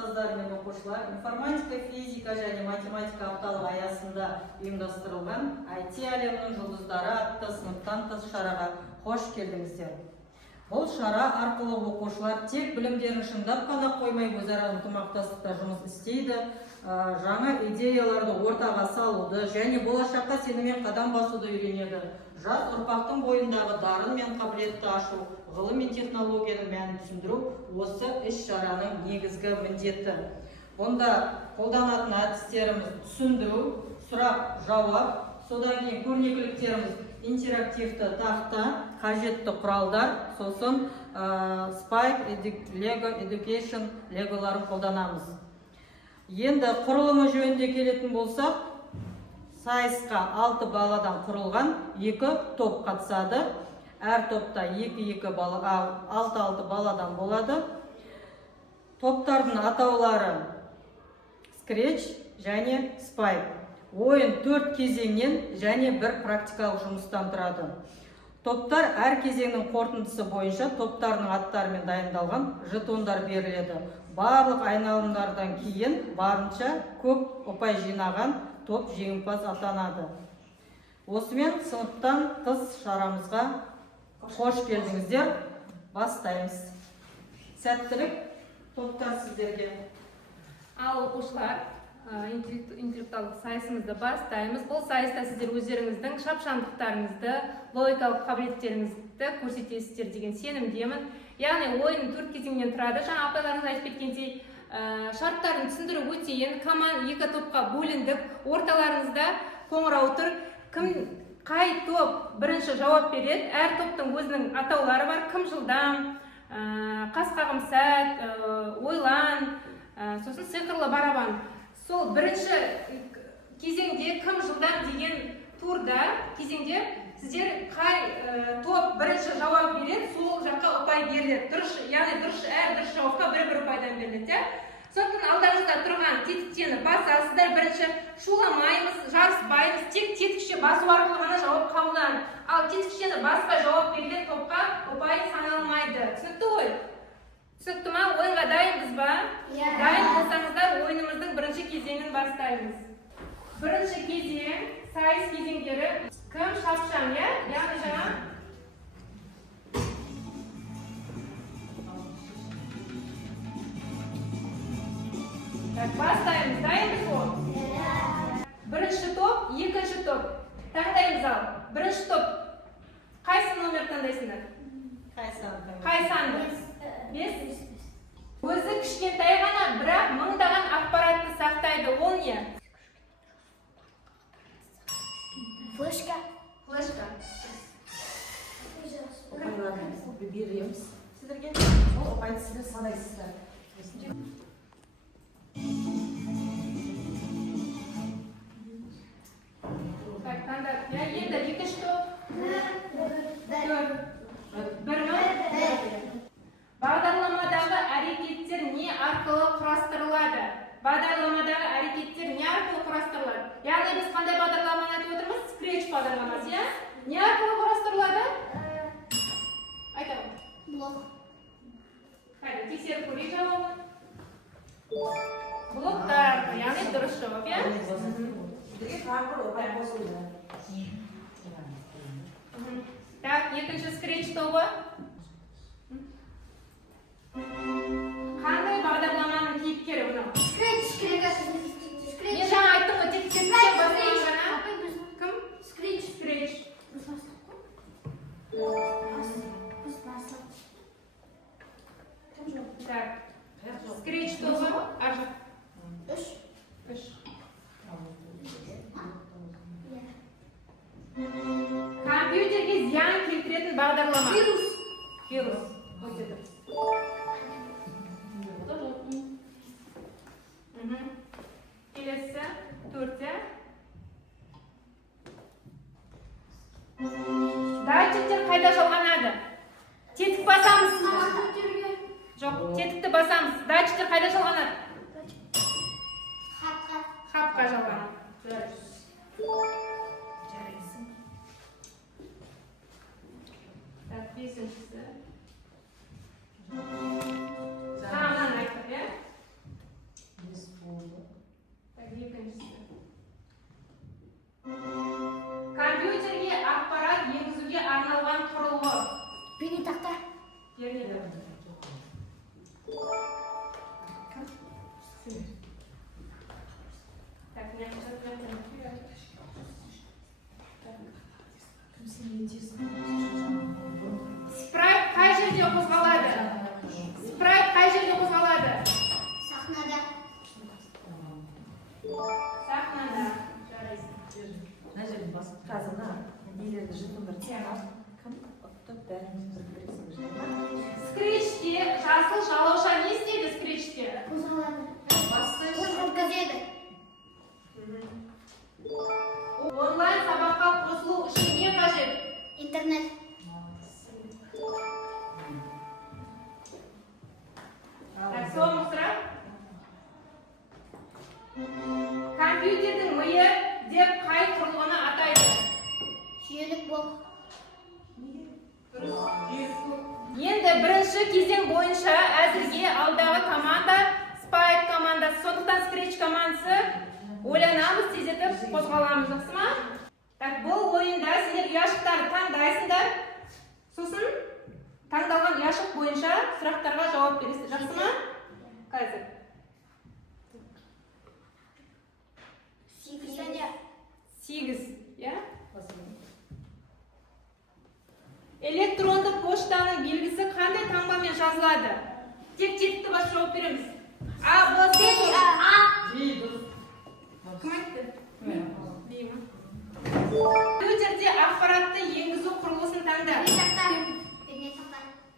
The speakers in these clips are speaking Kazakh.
ұстаздар мен оқушылар информатика, физика және математика апталығы аясында ұйымдастырылған IT әлемінің жұлдыздары атты сыныптан тыс шараға қош келдіңіздер. Бұл шара арқылы оқушылар тек білімдерін шыңдап қана қоймай, өзара ынтымақтастықта жұмыс істейді, жаңа идеяларды ортаға салуды және болашаққа сеніммен қадам басуды үйренеді. Жас ұрпақтың бойындағы дарын мен қабілетті ашу, ғылым мен технологияның мәнін түсіндіру осы іс-шараның негізгі міндеті. Онда қолданатын әдістеріміз түсіндіру, сұрақ, жауап, содан кейін көрнекіліктеріміз интерактивті тақта, қажетті құралдар, сосын Spike, Lego Education леголарын қолданамыз. Енді құрылымы жөнінде келетін болсақ, сайысқа 6 баладан құрылған 2 топ қатысады. Әр топта 2-2 6 баладан болады. Топтардың атаулары Scratch және Spike. Ойын 4 кезеңнен және 1 практикалық жұмыстан тұрады. Топтар әр кезеңнің қорытындысы бойынша топтардың аттарымен дайындалған жетондар беріледі. Барлық айналымдардан кейін барынша көп ұпай жинаған топ жеңімпаз атанады. Осымен сыныптан тыс шарамызға қош келдіңіздер. Бастаймыз. Сәттілік, топтар сіздерге. Ал оқушылар, интеллектуалдық сайысымызды бастаймыз. Бұл сайыста сіздер өздеріңіздің шапшаңдықтарыңызды, логикалық қабілеттеріңізді көрсетесіздер деген сенімдемін. Яғни ойын 4 кезеңнен тұрады. Жаңа апайларыңыз айтып кеткендей, шарттарын түсіндіру өте ең. Команда 2 топқа бөліндік. Орталарыңызда қоңырау тұр. Қай топ бірінші жауап береді? Әр топтың өзінің атаулары бар. Кім жылдам, қасқағым сәт, ойлан, сосын сиқырлы барабан. Сол бірінші кезеңде кім жылдам деген турда кезеңде сіздер қай топ бірінші жауап береді, сол жаққа ұпай беріледі. Яғни әр дұрыс жауапқа бір ұпайдан беріледі. Сондықтан алдарыңызда тұрған тетіктені басасыздар. Бірінші шуламаймыз, жарыспаймыз, тек тетікше басу арқылы ғана жауап қабылданады. Ал тетікшені баспай жауап берген топқа ұпай саналмайды. Түсінікті ғой? Түсінікті ма? Ойынға дайынбыз ба? Дайын болсаңыздар, ойынымыздың бірінші кезеңін бастаймыз. Бірінші кезең, сайыс кезеңдері. Кім шапшаң, яғни жаңа? Бастаймыз, дайынбыз ғой? Бірінші топ, екінші топ. Таңдаймыз ал. Бірінші топ. Қайсы номер таңдайсыңдар? Қай санды? 5. Өзі кішкентай ғана, бірақ мыңдаған ақпаратты сақтайды. Ол не? Флешка. Флешка. Береміз сіздерге. Ол ұпайды сіздер санайсыздар. Енді екінші топ. 1 ме? Бағдарламадағы әрекеттер не арқылы құрастырылады? Бағдарламадағы әрекеттер не арқылы құрастырылады? Яғни біз қандай бағдарламаны айтып отырмыз? Scratch бағдарламасы, не арқылы құрастырылады? Айтамын. Блок. Қайда, тексеріп көрейік жауабын. Блоктар, яғни дұрыс жауап, Так, екінші Scratch тобы. Қандай бағдарламаның кейіпкері бұны? Мен жаңа айттым ғой, тек кім? Scratch. Так, Scratch тобы. Үш. Компьютерге зиян келтіретін бағдарлама. Вирус. Келесі 4. Датчиктер қайда жалғанады? Тетік басамыз. Жоқ, тетікті басамыз. Датчиктер қайда жалғанады? Хапқа жалғанады. Так, 5-шісі. Компьютердің миы деп қай құрылғыны атайды? Жүйелік блок. Енді бірінші кезең бойынша әзірге алдағы команда Spike командасы, сондықтан Scratch командасы ойланамыз, тездетіп қозғаламыз, жақсы ма? Так, бұл ойында сендер ұяшықтарды таңдайсыңдар. Сосын таңдалған ұяшық бойынша сұрақтарға жауап бересіздер, жақсы ма? Қазір. 8, иә? Электронды поштаның белгісі қандай таңбамен жазылады? Тек тетікті бас жауап береміз. А, Б, С, Кім айтты? Компьютерде ақпаратты енгізу құрылғысын таңда.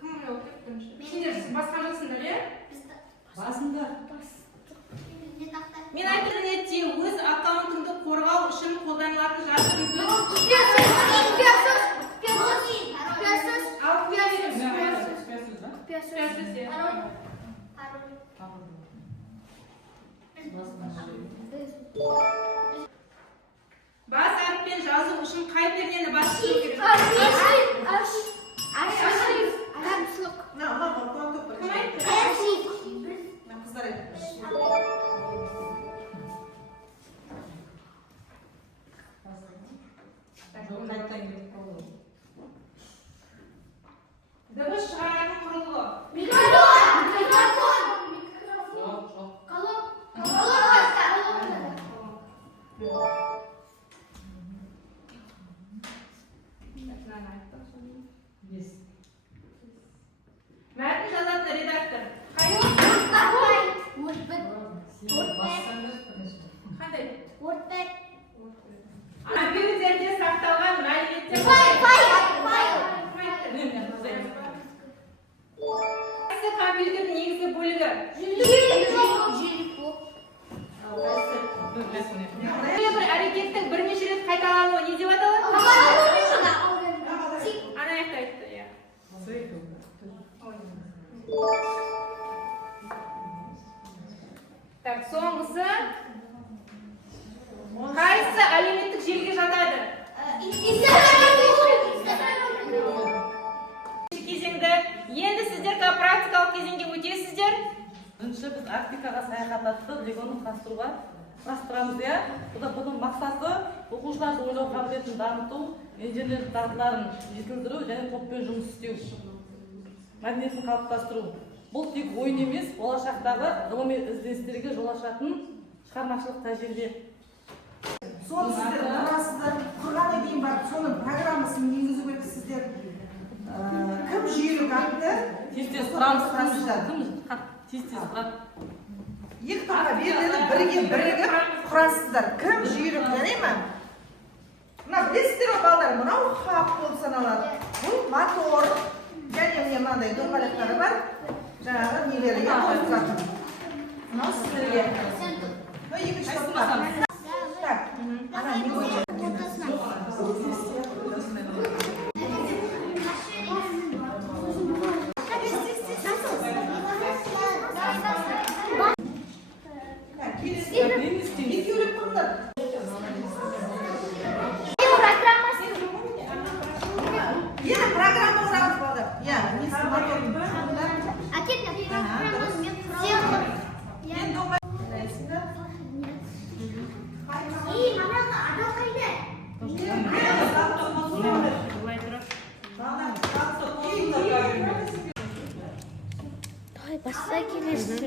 Кім ойлап тұр? Сендер басқан жоқсыңдар, иә? Басында. Мен интернетте өз аккаунтыңды қорғау үшін қолданылатын жабдық сөз. Ал құпиясыз, құпиясыз, иә. Бас әріппен жазу үшін қай пернені басу керек? Кім айтты? Қыздар айтты. Дыбыс шығаратын құрылғы. Мәтін жазатын редактор. Қандай? Компьютерде сақталған мәліметтер. Қайсы компьютердің негізгі бөлігі? Бір әрекеттің бірнеше рет қайталануы не деп аталады? Ана жақта айтты, иә. Так, соңғысы. Қайсы әлеуметтік желіге жатады? Кезеңді. Енді сіздер практикалық кезеңге өтесіздер. Бірінші біз Арктикаға саяхаттатты, легоны құрастырамыз, иә? Бұның мақсаты оқушыларды ойлау қабілетін дамыту, инженерлік дағдыларын жетілдіру және топпен жұмыс істеу, мәдениетін қалыптастыру. Бұл тек ойын емес, болашақтағы ғылыми ізденістерге жол ашатын шығармашылық тәжірибе. Соны сіздер құрасыздар, құрғаннан кейін барып соның программасын енгізу керексіздер. Кім жүйелік атты? Тез-тез құрамыз, тез-тез құрат. Екі топқа беріліп, бірігіп құрасыздар. Кім жүйелік, және ме? Мына білесіздер ме балдар, мынау хаб болып саналады. Бұл мотор, және мынандай дөңгелектері бар. Жаңағы нелерге қойып тұратын. Мынау сіздерге. Екінші топқа. Так, ана не бойынша. Басқа келесің.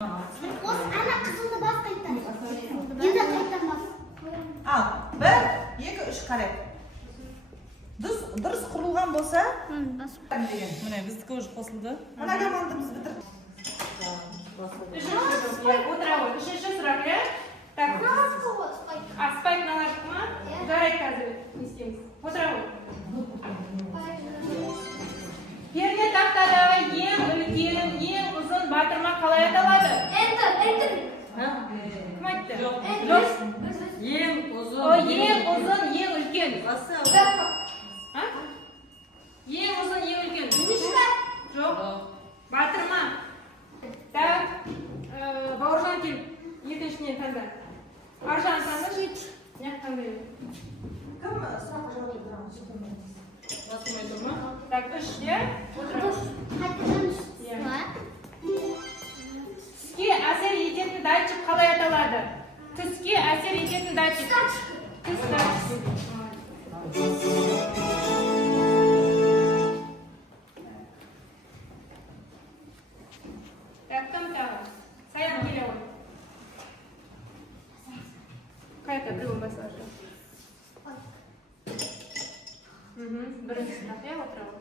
Ана қызылды бас қайтар. Енді қайтармас. Ал, 1, 2, 3 қарай. Дұрыс құрылған болса, Міне, біздікі уже қосылды. мына командамыз бітір. Үшінші сұрақ, иә? Так, Spike наладық ма? Жарайды қазір не істейміз. Отыра ғой. Перне тақтадағы ең үлкен, ең ұзын батырма қалай аталады? Кім айтты? Жоқ. Ең ұзын. Ең ұзын, ең үлкен. Ең ұзын, ең үлкен. Жоқ. Батырма. Так, Бауыржан кел. Екінші ішінен таңда. Ар жағын таңдашы. Не таңдай. Кім сұраққа жауап береді? Басылмай тұр ма? Так, 3, иә? Қайтадан үстіме. Түске әсер ететін датчик қалай аталады? Түске әсер ететін датчик. Түс датчик. Так, кім тағы? Саян келе ғой. Қайта біреуін басылашы. Бірінші сұрақ, иә, отыра ғой.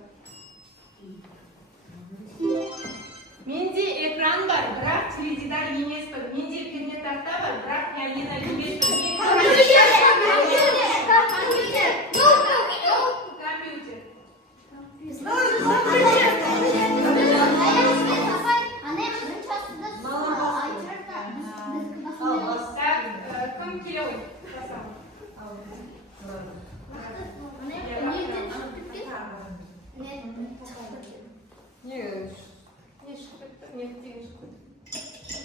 Менде экран бар, бірақ теледидар емеспін. Менде перне тақта бар, бірақ пианино емеспін. Кім келе ғой? Не шығып кетті? Не деген шығып кетті?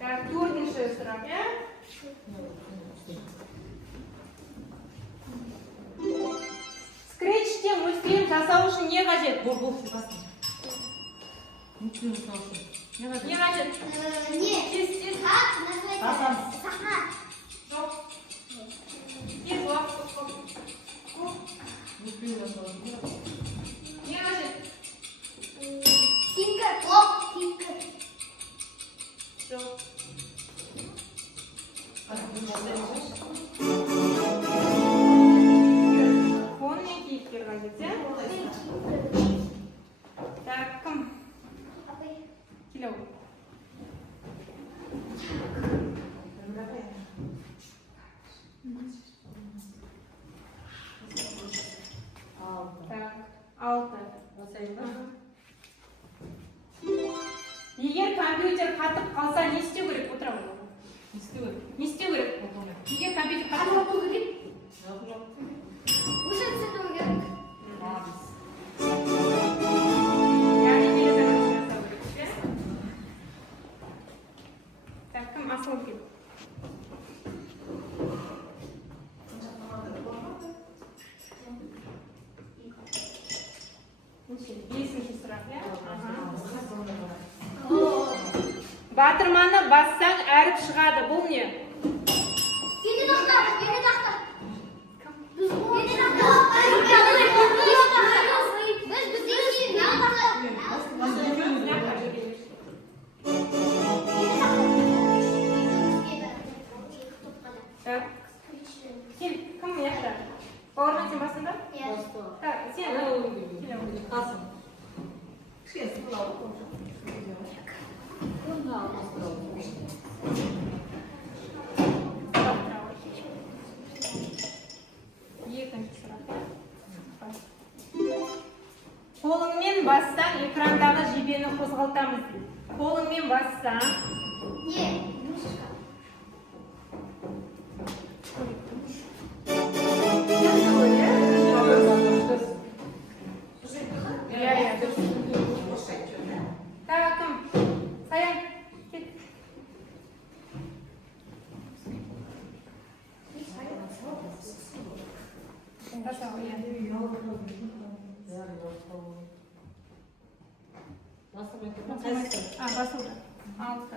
Так, 4-ші сұрақ, иә? Скретчте мультфильм жасау үшін не қажет? Бұл басын. Мультфильм жасау үшін. Не қажет? Тез. Сахат. Жоқ. Тез уақыт. Мультфильм жасау үшін. Не қажет? Тинкер. Жоқ. Фон мен кейіпкер қажет, иә? Так, кім? Келе ғой. Так, 6. Егер компьютер қатып қалса, не істеу керек? Отыра ғой. Не істеу керек? Егер компьютер қатып яғни телевизор жасау керек, иә? Так, кім асыл кел? Бесінші сұрақ, иә? Батырманы бассаң әріп шығады. Бұл не? Так, кел, кім яқта? Бауыржан сен басында? Так, сен Қасым. Екінші сұрақ. Қолыңмен бассаң, экрандағы жебені қозғалтамыз. Қолыңмен бассаң, тағы кім? Саян, кет. Басылды. 6.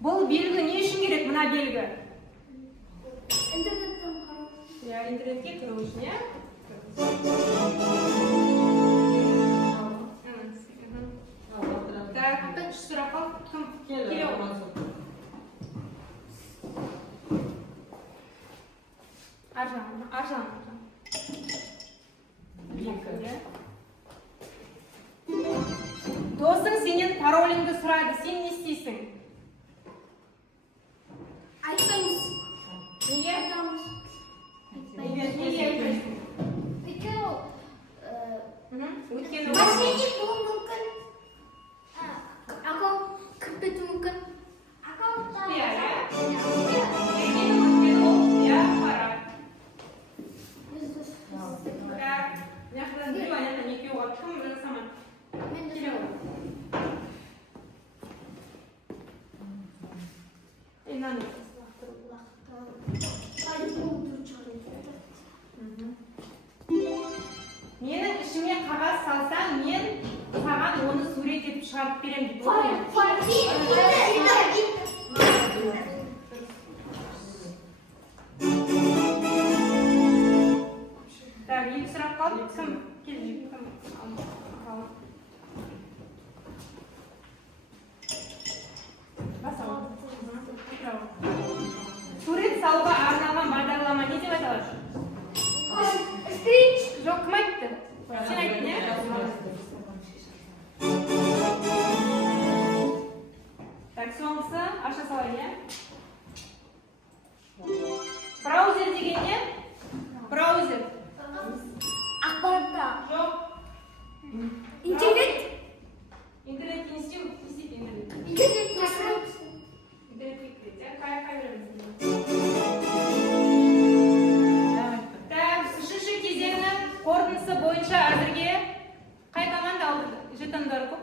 Бұл белгі не үшін керек, мына белгі? Интернетке кіру үшін, иә? Так, 3 сұраққа кім келе ғой? Аржан. Досың сенен пароліңді сұрайды, сен не істейсің? Айтпаймыз. Неге? Неге айтпайсың? Өйткені Мошенник болуы мүмкін. Аккаунт кіріп кетуі мүмкін. жауап беремін деп Fire. отыр. Так, екі сұрақ қалды. Кім келді? Кім? Сурет салуға арналған бағдарлама не деп аталады? Жоқ, кім айтты? Сен айттың, иә? Так, соңғысы аша салайын, иә? Браузер деген не? Браузер. Ақпаратта. Жоқ. Интернет. Интернет не істейді интернет. Интернет. Интернетке кіреді, иә? Қай береміз? Так, үшінші кезеңнің қорытындысы бойынша әзірге қай команда алды? Жетондары көп?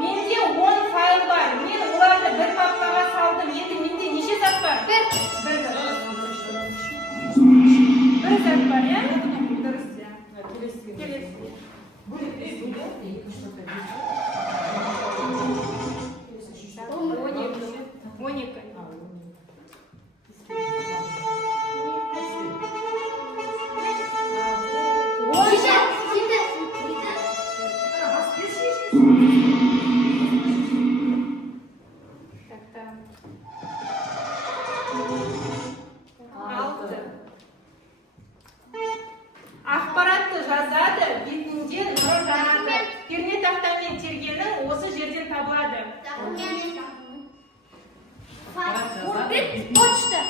Менде 10 файл бар. Мен оларды бір папкаға салдым. Енді менде неше зат бар? Бір зат бар, иә? Дұрыс, иә. Келесі. 12. Ақпаратты жазады, бетінде нұры жанады. Перне тақтамен тергенің осы жерден табылады. Почта.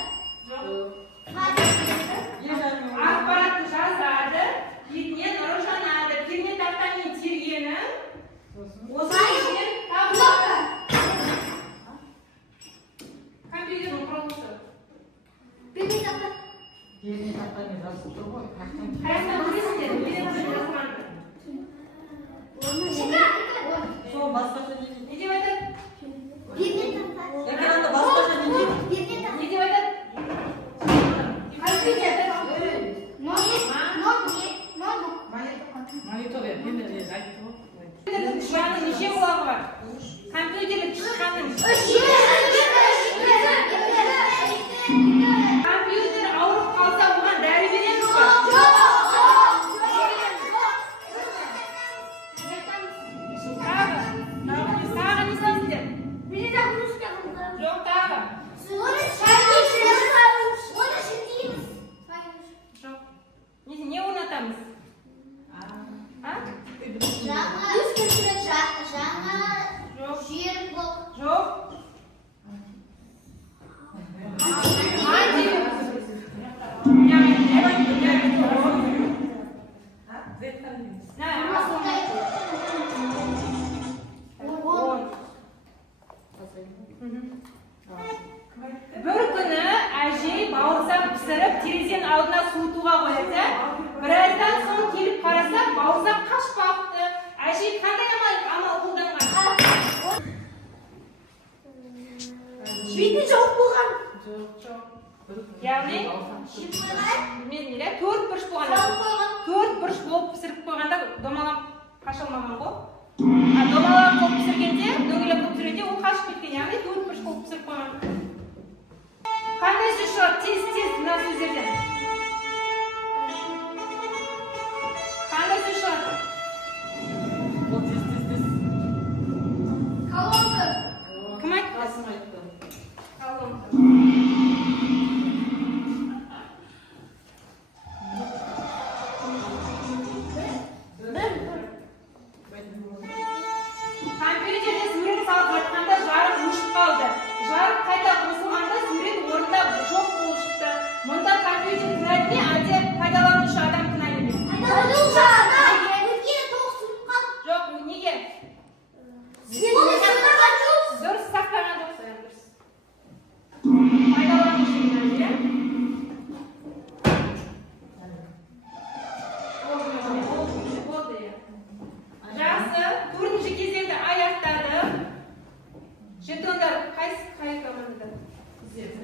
Ақпаратты жазады, бетіне нұры жанады. Перне тақтамен тергенің осы жерден табылады. Компьютердің құрылысы. Қайсынан білесіңдер? Сол басқаша не Не деп айтады? экранда басқаша не Не деп айтады? Компьютер. Компьютердің тышқанның неше құлағы бар? Компьютерлік тышқанның. Компьютер ауырып қалса оған дәрі береміз ба? Тағы не істейсіздер? Жоқ, тағы. Жоқ. Не орнатамыз? Жоқ. Бір күні әжей бауырсақ пісіріп терезенің алдына суытуға қояды. Біраздан соң келіп қараса, бауырсақ қашпапты. Әжей қандай амал қолданған? Бетін жауып болған. Яғни, төрт бұрыш болғанда, төрт бұрыш болып пісіріп қойғанда домалақ қашылмаған ғой. Домалақ болып пісіргенде, дөңгелек болып пісіргенде ол қашып кеткен, яғни төрт бұрыш болып пісіріп қойған. Қандай сөз шығады? Тез мына сөздерден. Қандай сөз шығады? Колонка. Кім айтты? Қасым айтты. Колонка. Компьютерде сурет салып жатқанда жарық өшіп қалды. Жарық қайта қосылғанда сурет орнында жоқ болып шықты. Мұнда компьютер кінәлі ме, әлде пайдаланушы адам кінәлі ме? Жоқ, неге? Дұрыс сақтаған жоқсың.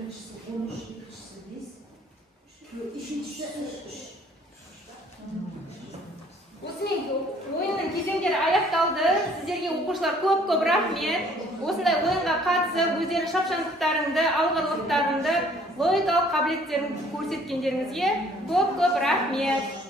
біріншісі 13, екіншісі 5, үшіншісі 3. Осымен ойынның кезеңдері аяқталды. Сіздерге оқушылар көп рахмет. Осындай ойынға қатысып, өздерінің шапшаңдықтарыңды, алғырлықтарыңды, логикалық қабілеттеріңді көрсеткендеріңізге көп рахмет.